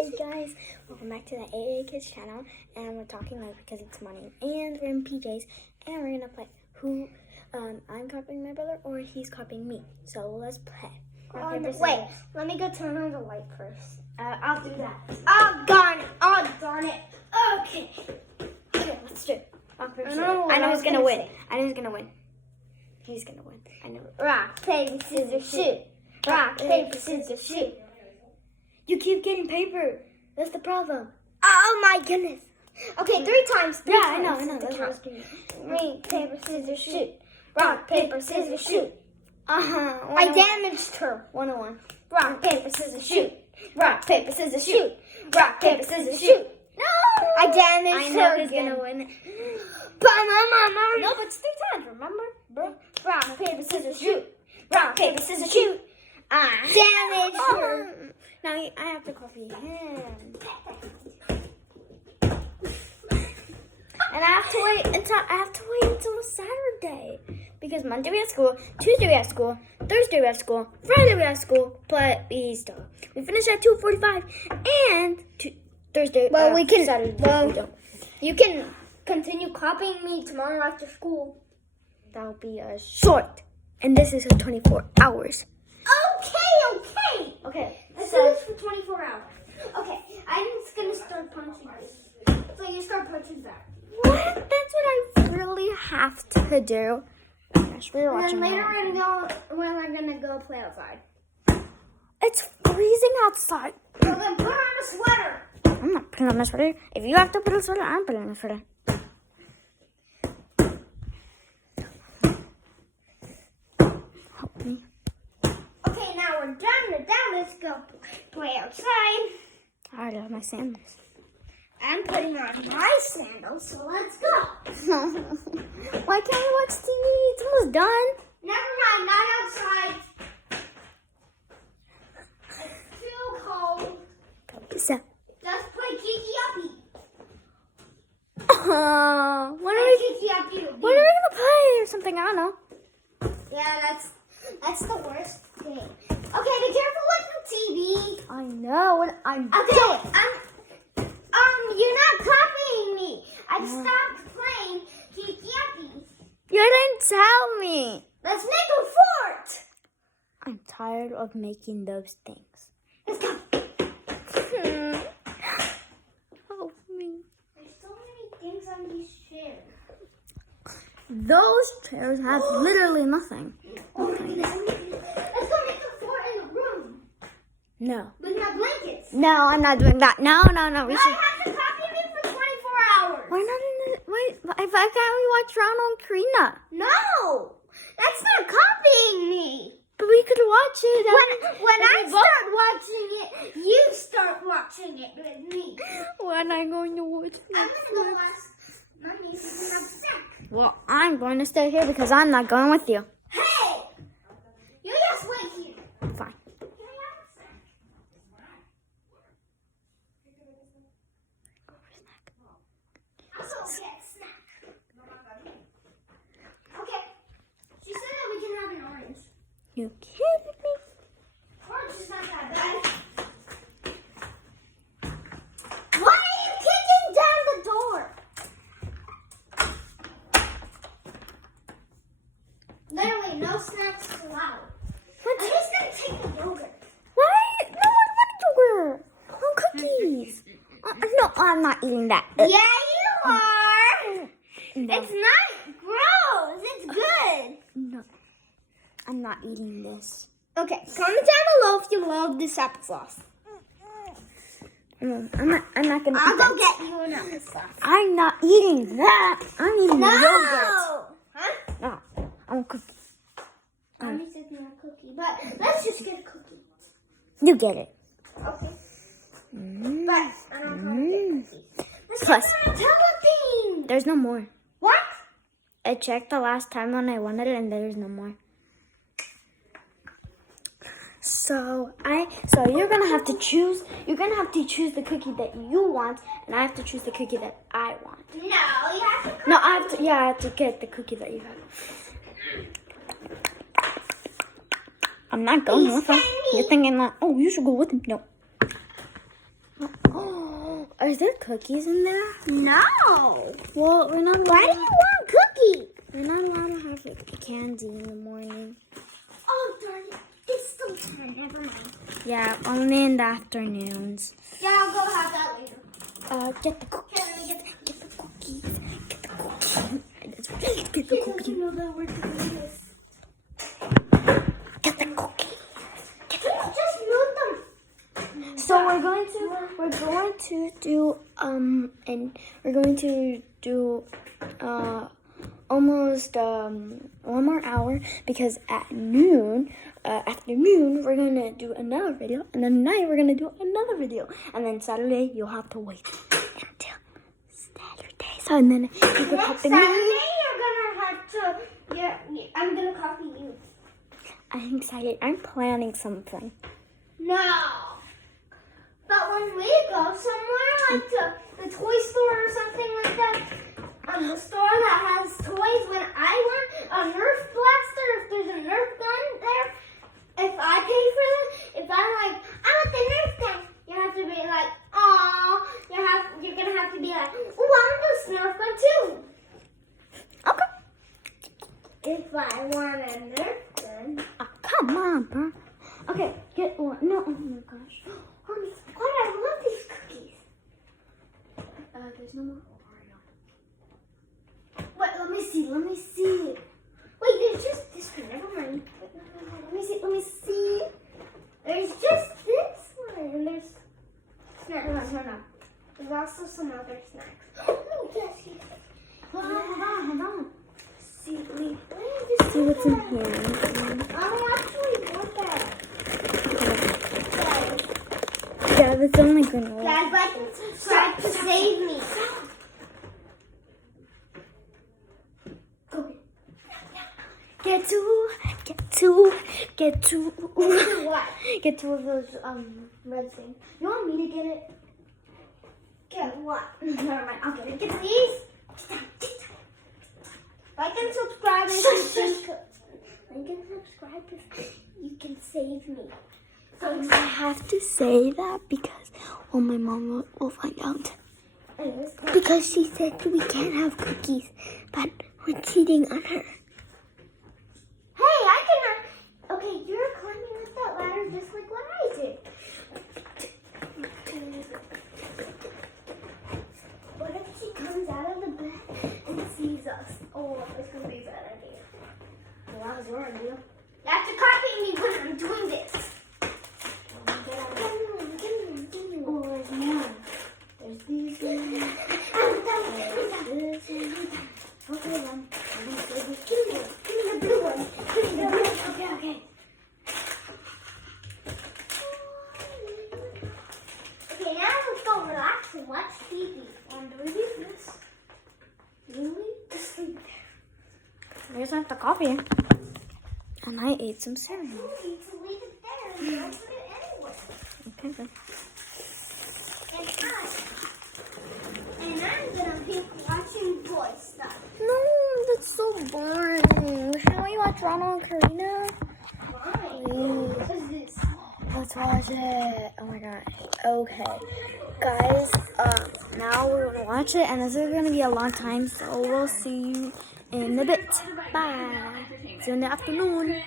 Hey guys, welcome back to the AA Kids channel, and we're talking like because it's morning, and we're in PJs, and we're gonna play who I'm copying my brother or he's copying me. So let's play. Wait, let me go turn on the light first. I'll do that. Oh darn it! Oh darn it! Okay, let's do it. Rock, paper, scissors. I know he's gonna win. I know he's gonna win. He's gonna win. I know. Rock, paper, scissors, shoot. Rock, paper, scissors, shoot. You keep getting paper. That's the problem. Oh my goodness. Okay, three times. I know. That's what I was doing. Rock, paper, scissors, shoot. Rock, paper, scissors, shoot. I damaged her. 101. Rock, paper, scissors, shoot. Rock, paper, scissors, shoot. Rock, paper, scissors, shoot. No! I damaged her. I know he's gonna win. No, but it's 3 times, remember? Bro. Rock, paper, scissors, shoot. Rock, paper, scissors, shoot. Damaged her. Now I have to copy him. And I have to wait until Saturday. Because Monday we have school, Tuesday we have school, Thursday we have school, Friday we have school, but we finish at 2:45, and Thursday. Saturday. We don't. You can continue copying me tomorrow after school. That'll be short, and this is 24 hours. Okay. Let's do this for 24 hours. Okay, I'm just gonna start punching this. So you start punching back. What? That's what I really have to do. Gosh, we're And watching then later that. we're gonna go play outside. It's freezing outside. So then put on a sweater. I'm not putting on a sweater. If you have to put a sweater, I'm putting on a sweater. Help me. Okay, now we're done. Let's go play outside. I love my sandals. I'm putting on my sandals, so let's go. Why can't we watch TV? It's almost done. Never mind, not outside. It's too cold. So, Just play Kiki Uppy. what are we gonna play or something? I don't know. Yeah, that's the worst thing. Okay, be careful with the TV. I know. Okay, you're not copying me. I stopped playing Kiki Uppy. You didn't tell me. Let's make a fort. I'm tired of making those things. Let's go. Help me. There's so many things on these chairs. Those chairs have literally nothing. Oh my goodness. Let's go make a fort in the room. No. With my blankets. No, I'm not doing that. No. I have to copy me for 24 hours. Why not in the... Why can't we watch Ronald and Karina? No. That's not copying me. But we could watch it. When I start watching it, you start watching it with me. When I'm going to watch it. I'm going to ask Mommy if you can have a snack. Well, I'm going to stay here because I'm not going with you. Hey! You just wait here. Fine. Can I have a snack? I'll go get a snack. Okay. She said that we can have an orange. You kidding me? Orange is not that bad. Why are you kicking down the door? Literally, no snacks allowed. I'm just gonna take the yogurt. Why? No, I want yogurt. I want cookies. No, I'm not eating that. Yeah, you are. No. It's not gross. It's good. No. I'm not eating this. Okay, comment down below if you love this applesauce. No, I'm not gonna I'll eat go that. get you an applesauce. I'm not eating that. I'm eating the yogurt. Huh? No, I want cookies. Mommy said no cookie, but let's just get a cookie. You get it. Okay. Mm. But I don't want to get cookies. Let's Plus- check on telephone. There's no more. What? I checked the last time when I wanted it, and there's no more. So you're gonna have to choose. You're gonna have to choose the cookie that you want, and I have to choose the cookie that I want. No, you have to. No, I have to get the cookie that you have. I'm not going with him. You're thinking that, oh, you should go with him. No. Oh, are there cookies in there? No. Well, we're not. Why do you want cookies? We're not allowed to have like, candy in the morning. Oh, darn it. It's still 10. Never mind. Yeah, only in the afternoons. Yeah, I'll go have that later. Get the cookies. Here, let me get Get the cookies. Get the cookies. Get the Because you cookies. know that we're doing this. Get the cookies. Just move them. So we're going to do almost 1 more hour because at noon, afternoon we're gonna do another video, and then night we're gonna do another video, and then Saturday you'll have to wait until Saturday. So and then you can Next copy Saturday, me. you're gonna have to. Yeah, I'm gonna copy you. I'm excited. I'm planning something. No. But when we go somewhere, like to the toy store or something like that, the store that has toys, when I want a Nerf blaster, if there's a Nerf gun there, if I pay for it, if I'm like, I want the Nerf gun, you have to be like, aw, you're gonna have to be like, oh, I want this Nerf gun too. Okay. If I want a Nerf gun. Oh, come on, bro. Okay, get one. No, oh my gosh. Honey, why do I love these cookies? There's no more. Wait, let me see. Wait, there's just this one. Never mind. Wait, no. Let me see. There's just this one. And there's... No. There's also some other snacks. Oh, yes. Hold on. See, wait. See what's in here. I don't actually want that. Yeah, that's only granola. Guys, like and subscribe to save me. Go. Get two What? get two of those red things. You want me to get it? Get what? Never mind. I'll get it. Get these. Like and subscribe because you can save me. So I have to say that because my mom will find out. Because she said we can't have cookies, but we're cheating on her. Hey, I can. Okay, you're climbing up that ladder just like what I did. What if she comes out of the bed and sees us? Oh, it's gonna be a bad idea. Well, that was your idea. You have to copy me when I'm doing this. Oh, there's more. There's these ones. There's this one. Okay, then. I'm gonna say this. Give me the blue one. Give me the blue one. Okay. Okay, now let's go relax and watch TV. And do we do this? Really? Just leave it there. There's not the coffee. And I ate some cereal. You need to leave it there and don't put it anywhere. Okay, then. And I'm gonna be watching boy stuff. No, that's so boring. Shall we watch Ronald and Karina? Why? Please. Because it's Let's watch it. Oh my gosh. Okay. Guys, now we're gonna watch it, and this is gonna be a long time, so we'll see you in a bit. Bye. See you in the afternoon.